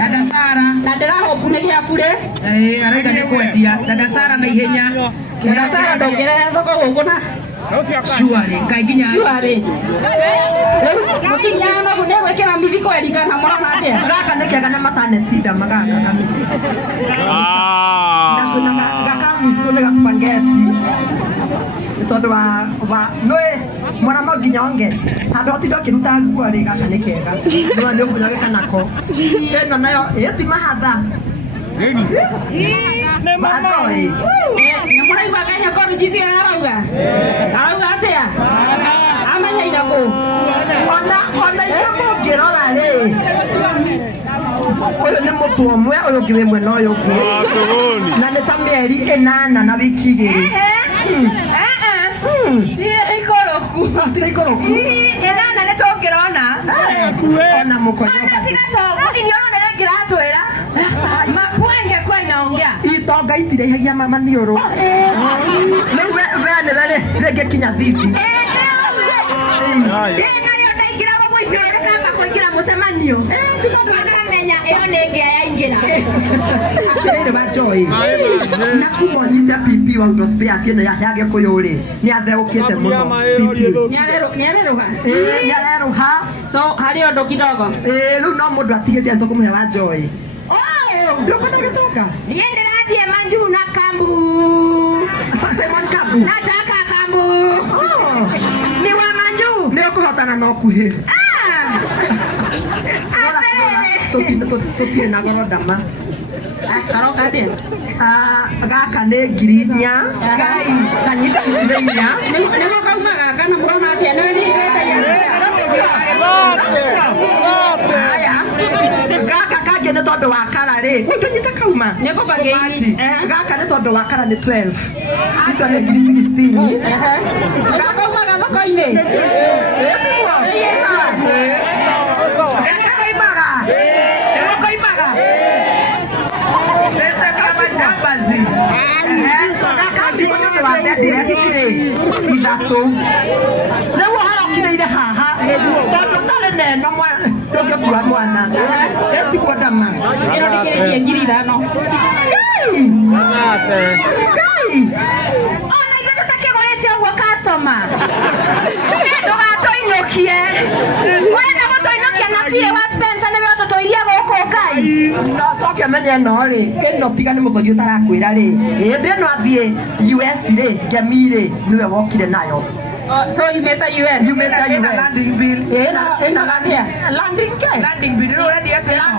Dada Sara na ndĩrahopu nĩ gĩabure arenda nĩ kwendia Dada Sara na ihenya Dada Sara ndongerehe thoko gũkũ na Shuari ngai nginya Shuari mũtumia no nĩ gwĩkĩra mithiko erigana mũrona atĩa gaka nĩ kĩega na matanetinda magaka kamithiko gaka mwiso nĩ gaspageti tondũ wa nũĩ mwana no nginya onge handũ ũtinda ũkĩruta nguo rĩ gaka nĩ kega no nĩ ũkũmenya gĩka nako ĩno nayo ĩti mahatha nĩ mama nĩ mũraigua Kenya College arauga atĩa amenya ithako ona ithuĩ mũngĩrora rĩ ũyũ nĩ mũtu ũmwe ũyũ ũngĩ wĩ mwena ũyũ ũngĩ na nĩ ta mĩeri 8 na wiki 2 tira ikoroku enana nĩ tũngĩrona ona mũkonyo tiga tobo iniona nĩ ngĩratwĩra makwenge kwa inaongea itonga itiraihagia mama niũrũ rĩu weanĩre rĩngĩ kinya thithi nario ndaingĩra gwĩkĩra kamba kũingĩra mũcemanio ndikamenya ĩyo nĩ ngĩa yaingĩra atĩrĩrĩ wa Joy na kumonyite pipi wa Autospares ĩno ya Gĩkũyũ rĩ nĩ atheũkĩte mũno pipi nĩarerũha nĩarerũha so harĩ ũndũ kidogo rĩu no mũndũ atigĩte nĩ tũkũmũhe wa Joy ndũkona gĩtonga niĩ ndĩrathiĩ Manju na Kambu Simon Kambu nataka Kambu ni wa Manju nĩ ũkũhotana no kuhĩ tũtirĩ na goro ndama karoka atĩa gaka nĩ 4,000 kanyita icirĩ 4 nĩmo kauma gaka na mũrona atĩa nĩ nĩnjetagia gaka kangĩ nĩ tondũ wa kara rĩ ndũnyita kauma nĩ kũbangĩini gaka nĩ tondũ wa kara nĩ 12 icio nĩ 16 kaumaga thoko-inĩ ithatũ rĩu harokĩrĩire haha tondũ ũtarĩ neno ndũngĩkua mwana ĩtiguo ndama ĩno ndĩkĩrĩtie 5,000 ona ithuĩ tũtakĩgũrĩte ũguo customer ndũgatũinũkie ũrenda gũtũinũkia na bire wa Spencer nĩwe ũtũtũirie gũkũ Ngai nocoke menye ĩno rĩ ĩno tiga nĩ mũthoni ũtarakwĩra rĩ hĩndĩ ĩno athiĩ US rĩ ngemi rĩ nĩwe wokire nayo so yumĩte US landing bill ĩna landing bill landing bill rĩu ũrendia atĩa